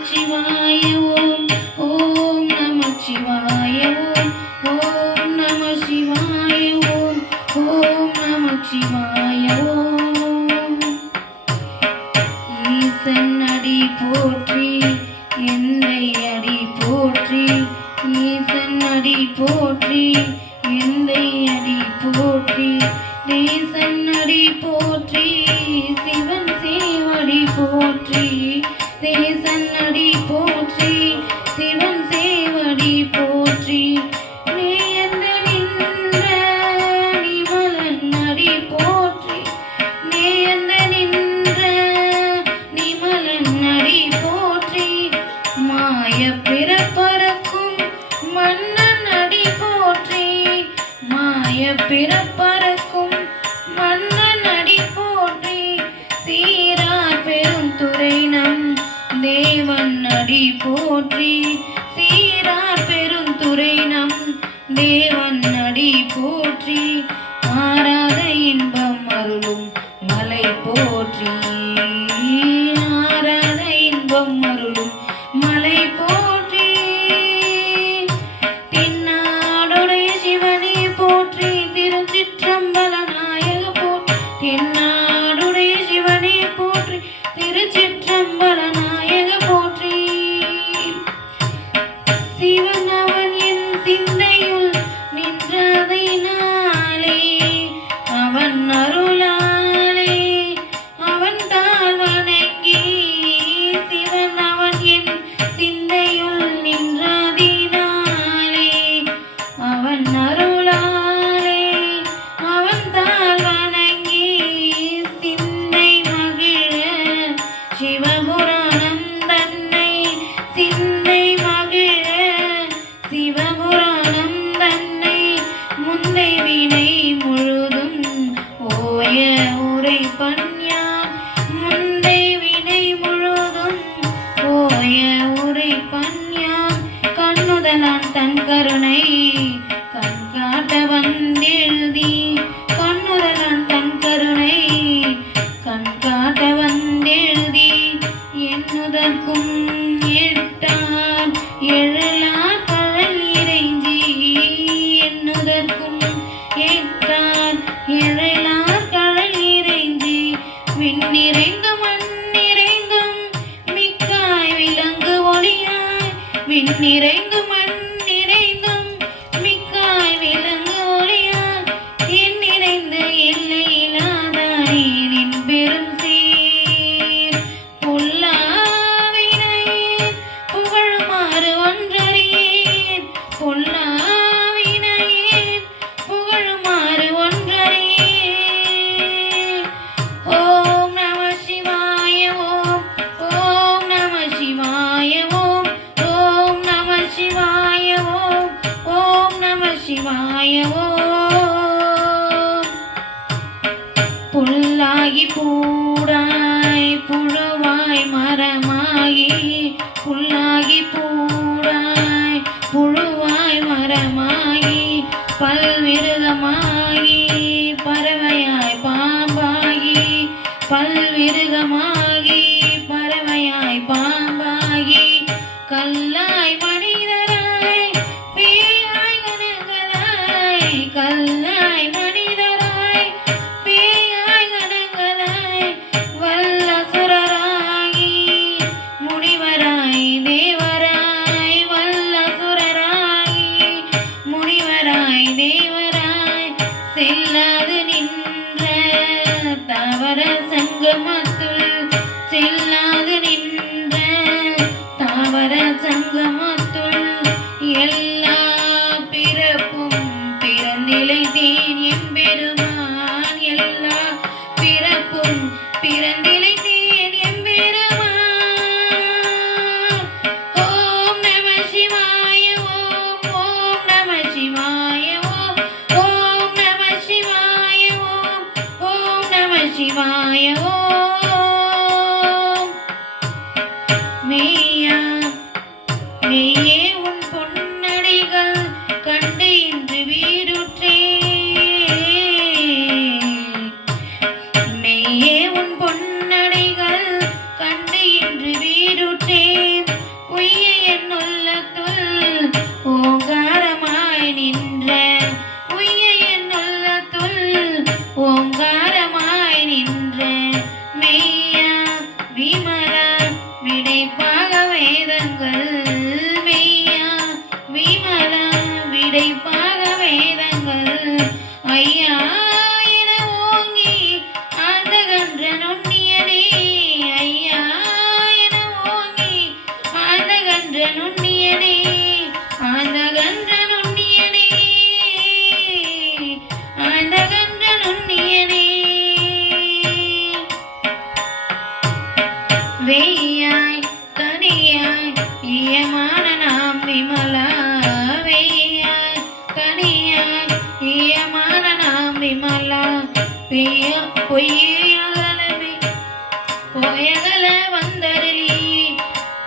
காட்சி மாய தேவன் அடி போற்றி ஒளியாய் விண்ணிறைந்தும் பிழைத்தேன் என் பெருமான் எல்லா பிறப்பும் பிறந்த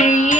be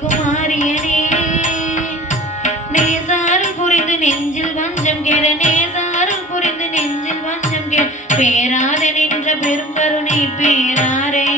குமாரியனே. நேசாரம் புரிந்து நெஞ்சில் வஞ்சம் கேட நேசாரம் புரிந்து நெஞ்சில் வஞ்சம் கேட பேராத நின்ற பெருங்கருணை பேராரே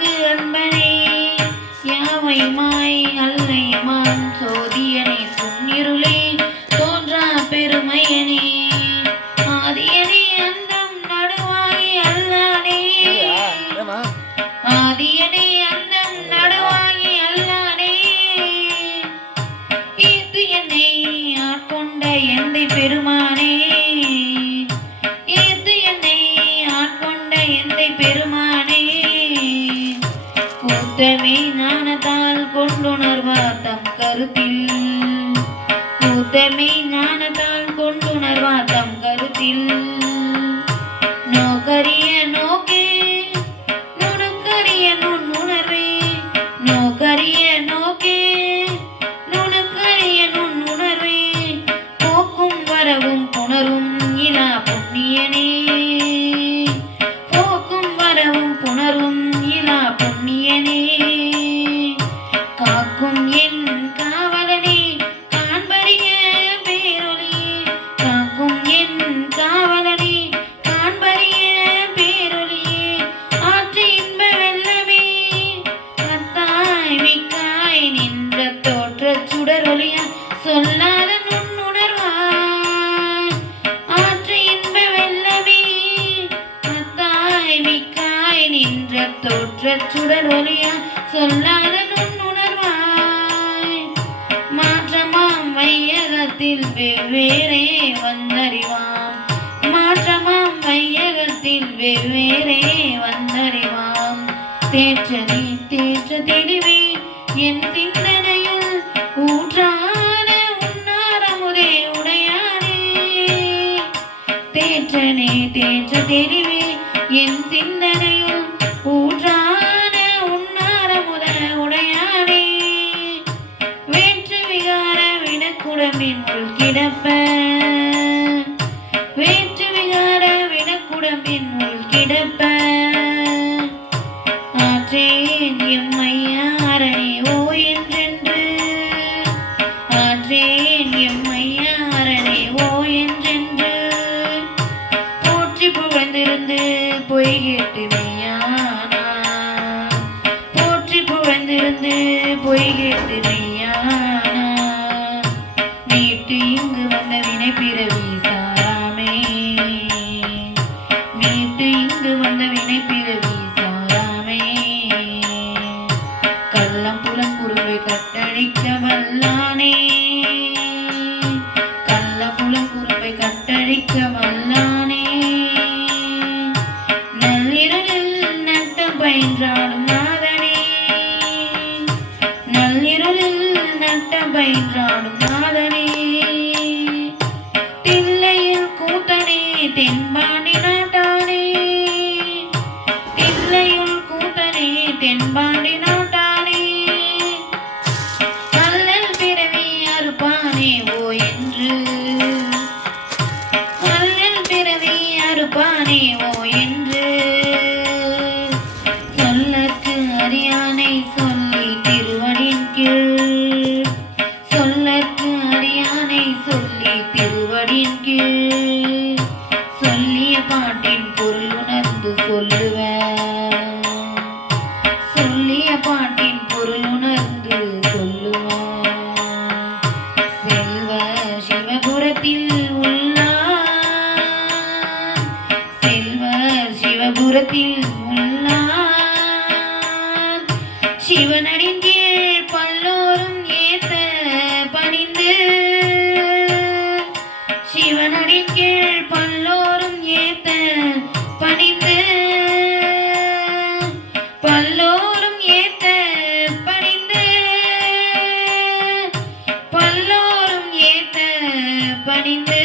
எனக்கு அன்பனே யாமைமாய் அல்லையமான் சோதியனை புன்னிருளே. மறுப்பின் தேற்றனே தேற்ற தெளிவே என் சிந்தனையில் ஊற்றான உன்னாரமுதே உடையாரே தேற்றனே தேற்ற தெளிவே என் சிந்தனையில் ஊற்றான உன்னாரமுத உடையாரே வேற்று விகார விடக்குடம்பின் உள் கிடப்ப வேற்று விகார விடக்குடம்பின் உள் கிடப்ப பணிந்து